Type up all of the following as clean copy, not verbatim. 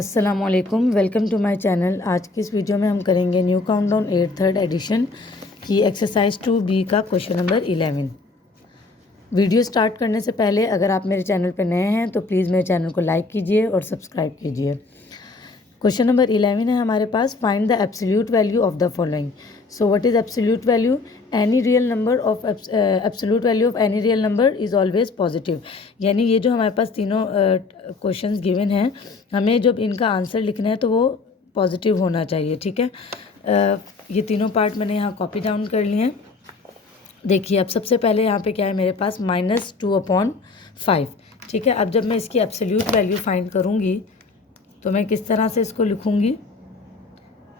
अस्सलामुअलैकुम, welcome to my channel. आज की इस वीडियो में हम करेंगे न्यू काउंटडाउन 8 थर्ड एडिशन की एक्सरसाइज 2B का क्वेश्चन नंबर 11। वीडियो स्टार्ट करने से पहले अगर आप मेरे चैनल पर नए हैं तो प्लीज़ मेरे चैनल को लाइक कीजिए और सब्सक्राइब कीजिए। क्वेश्चन नंबर 11 है हमारे पास, find the absolute value of the following. So what is absolute value? Any real number of absolute value of any real number is always positive. यानी ये जो हमारे पास तीनों क्वेश्चंस गिवन हैं, हमें जब इनका आंसर लिखना है तो वो पॉजिटिव होना चाहिए। ठीक है, ये तीनों पार्ट मैंने यहाँ कॉपी डाउन कर लिए हैं। देखिए, अब सबसे पहले यहाँ पे क्या है मेरे पास, -2/5। ठीक है, अब जब मैं इसकी एब्सोल्यूट वैल्यू फाइंड करूँगी तो मैं किस तरह से इसको लिखूँगी?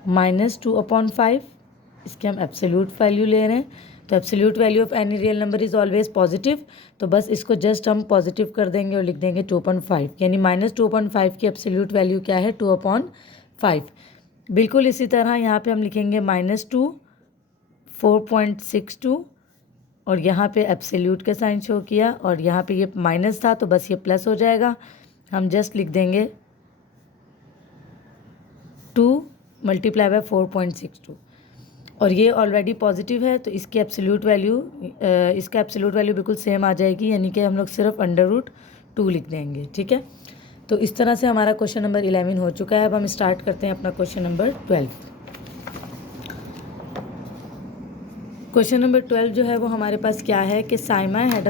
-2/5, इसके हम एब्सोल्यूट वैल्यू ले रहे हैं, तो absolute value of any real number is always positive. तो बस इसको जस्ट हम पॉजिटिव कर देंगे और लिख देंगे 2/5, यानी -2/5 की एब्सोल्यूट वैल्यू क्या है? 2/5। बिल्कुल इसी तरह यहाँ पे हम लिखेंगे -2, 4.62, और यहाँ पे एब्सोल्यूट का साइन शो किया, और यहाँ पे ये माइनस था तो बस ये प्लस हो जाएगा। हम जस्ट लिख देंगे 2 × 4.62, और ये ऑलरेडी पॉजिटिव है तो इसकी एब्सोल्यूट वैल्यू इसका एब्सोल्यूट वैल्यू बिल्कुल सेम आ जाएगी, यानी कि हम लोग सिर्फ √2 लिख देंगे। ठीक है, तो इस तरह से हमारा क्वेश्चन नंबर 11 हो चुका है। अब हम स्टार्ट करते हैं अपना क्वेश्चन नंबर 12। क्वेश्चन नंबर 12 जो है वो हमारे पास क्या है कि Saima had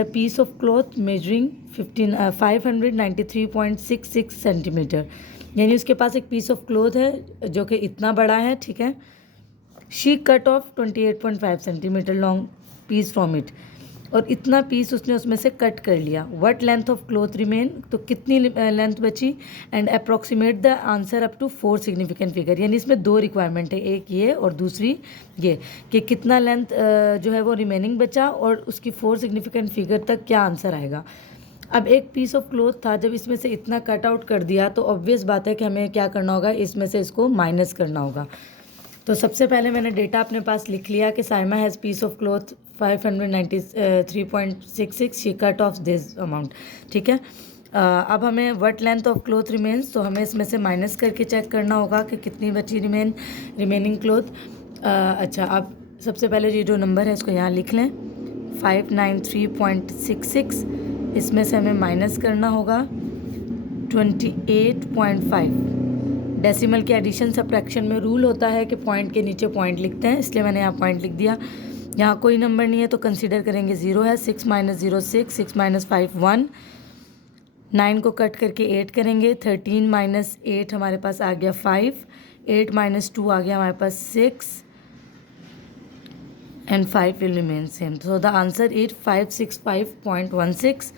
a piece of cloth measuring 593.66 centimetre. यानी उसके पास एक पीस ऑफ क्लॉथ है जो कि इतना बड़ा है। ठीक है, she cut off 28.5 centimetre long piece from it, और इतना पीस उसने उसमें से कट कर लिया। What length of cloth remain, तो कितनी लेंथ बची, and approximate the answer up to 4 significant figure. यानी इसमें 2 रिक्वायरमेंट है, एक ये और दूसरी ये कि कितना लेंथ जो है वो रिमेनिंग बचा और उसकी 4 सिग्निफिकेंट फिगर तक क्या आंसर आएगा। अब एक पीस ऑफ क्लॉथ था, जब इसमें से इतना कट आउट कर दिया तो ऑब्वियस बात है कि हमें क्या करना होगा, इसमें से इसको माइनस करना होगा। तो सबसे पहले मैंने डेटा अपने पास लिख लिया कि Saima has piece of cloth 593.66, she cut off this amount. ठीक है, अब हमें what length of cloth remains, तो हमें इसमें से माइनस करके चेक करना होगा कि कितनी बची रिमेनिंग क्लॉथ। अच्छा, अब सबसे पहले ये जो नंबर है इसको यहाँ लिख लें, 593.66, इसमें से हमें माइनस करना होगा 28.5। डेसिमल के एडिशन सब्ट्रैक्शन में रूल होता है कि पॉइंट के नीचे पॉइंट लिखते हैं, इसलिए मैंने यहाँ पॉइंट लिख दिया। यहाँ कोई नंबर नहीं है तो कंसीडर करेंगे 0 है। 6 - 0 6, 6 - 5 1, 9 को कट करके 8 करेंगे, 13 - 8 हमारे पास आ गया 5, 8 - 2 आ गया हमारे पास 6, and 5 will remain same. So the answer is 565.16,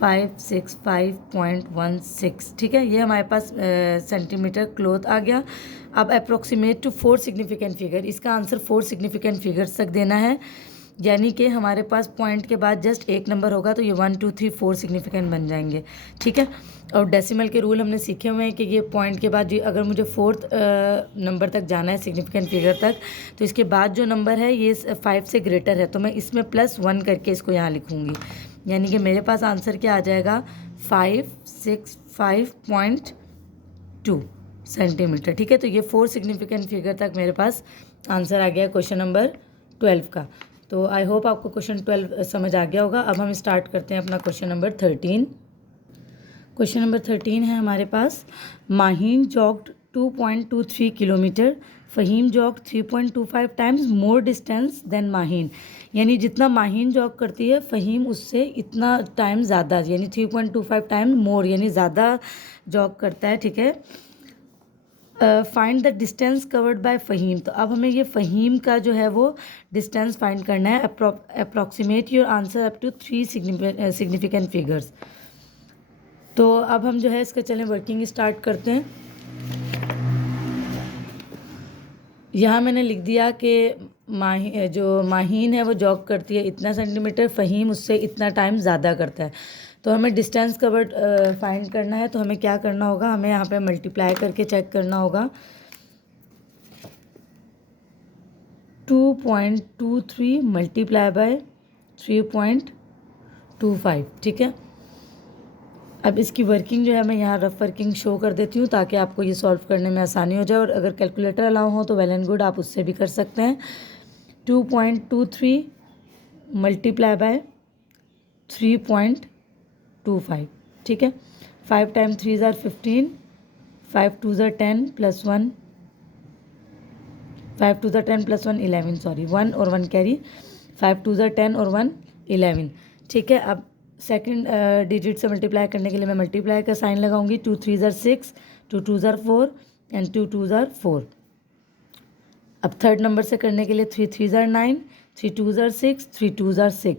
565.16। ठीक है, ये हमारे पास सेंटीमीटर क्लॉथ आ गया। अब अप्रोक्सीमेट टू 4 सिग्निफिकेंट फिगर, इसका आंसर 4 सिग्निफिकेंट फिगर्स तक देना है, यानी कि हमारे पास पॉइंट के बाद जस्ट एक नंबर होगा तो ये 1 2 3 4 सिग्निफिकेंट बन जाएंगे। ठीक है, और डेसिमल के रूल हमने सीखे हुए हैं कि ये पॉइंट के बाद अगर मुझे 4th नंबर तक जाना है सिग्निफिकेंट फिगर तक, तो इसके बाद जो नंबर है ये 5 से ग्रेटर है, तो मैं इसमें +1 करके इसको यहाँ लिखूँगी, यानी कि मेरे पास आंसर क्या आ जाएगा, 565.2 सेंटीमीटर। ठीक है, तो ये 4 सिग्निफिकेंट फिगर तक मेरे पास आंसर आ गया क्वेश्चन नंबर 12 का। तो आई होप आपको क्वेश्चन 12 समझ आ गया होगा। अब हम स्टार्ट करते हैं अपना क्वेश्चन नंबर 13। क्वेश्चन नंबर 13 है हमारे पास, Maheen jogged 2.23 kilometre, Fahim jog 3.25 times more distance than Maheen. यानी जितना माहीन जॉग करती है फ़हीम उससे इतना टाइम ज़्यादा, यानी 3.25 टाइम मोर, यानी ज़्यादा जॉग करता है। ठीक है, find the distance covered by Faheem. तो अब हमें ये फ़हीम का जो है वो डिस्टेंस फाइंड करना है। Approximate your answer up to 3 significant figures. तो अब हम जो है इसका चलें वर्किंग स्टार्ट करते हैं। यहाँ मैंने लिख दिया कि जो माहीन है वो जॉग करती है इतना सेंटीमीटर, फ़हीम उससे इतना टाइम ज़्यादा करता है। तो हमें डिस्टेंस कवर्ड फाइंड करना है, तो हमें क्या करना होगा, हमें यहाँ पे मल्टीप्लाई करके चेक करना होगा। 2.23 × 3.25 7.25, ठीक है। अब इसकी वर्किंग जो है मैं यहाँ रफ वर्किंग शो कर देती हूँ ताकि आपको ये सॉल्व करने में आसानी हो जाए, और अगर कैलकुलेटर अलाउ हो तो वेल एंड गुड, आप उससे भी कर सकते हैं। 2.23 मल्टीप्लाई बाय 3.25, ठीक है। 5 टाइम 3 ज़ार 15, 5 2 ज़ार 10 प्लस 1, 5 2 ज़ार 10 प्लस 1 11, सॉरी 1 और 1 कैरी, 5 2 ज़ार 10 और 1 11, ठीक है। अब सेकंड डिजिट से मल्टीप्लाई करने के लिए मैं मल्टीप्लाई का साइन लगाऊंगी। 2 3 ज़ार 6, 2 2 ज़ार 4 एंड 2 2 ज़ार 4। अब थर्ड नंबर से करने के लिए 3 3 ज़ार 9, 3 2 ज़ार 6, 3 2 ज़ार 6।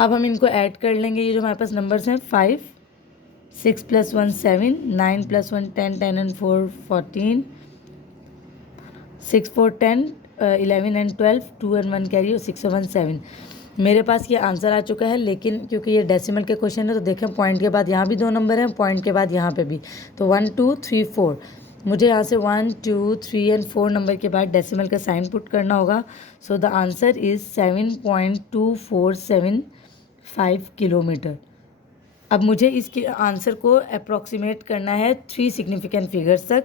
अब हम इनको ऐड कर लेंगे, ये जो हमारे पास नंबर्स हैं 5, 6 plus 1 7, 9 plus 1 10, 10 and 4 14, 6 4 10, 11 and 12, 2 and 1 carry और 6 और 1 7। मेरे पास ये आंसर आ चुका है, लेकिन क्योंकि ये डेसिमल के क्वेश्चन है तो देखें पॉइंट के बाद यहाँ भी 2 नंबर हैं, पॉइंट के बाद यहाँ पे भी, तो 1 2 3 4। मुझे यहाँ से 1 2 3 एंड 4 नंबर के बाद डेसिमल का साइन पुट करना होगा। So the answer is 7.2475 kilometre. अब मुझे इसके आंसर को अप्रॉक्सीमेट करना है 3 सिग्निफिकेंट फिगर्स तक।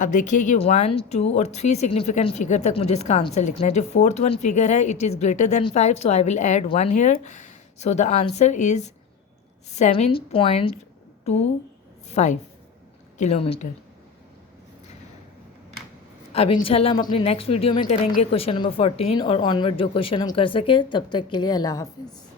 अब देखिए ये 1 2 और 3 सिग्निफिकेंट फिगर तक मुझे इसका आंसर लिखना है। जो फोर्थ वन फिगर है it is greater than 5, so I will add 1 here. So the answer is 7.25 kilometre. अब इंशाल्लाह हम अपनी नेक्स्ट वीडियो में करेंगे क्वेश्चन नंबर 14 और ऑनवर्ड जो क्वेश्चन हम कर सके। तब तक के लिए अल्लाह हाफिज़।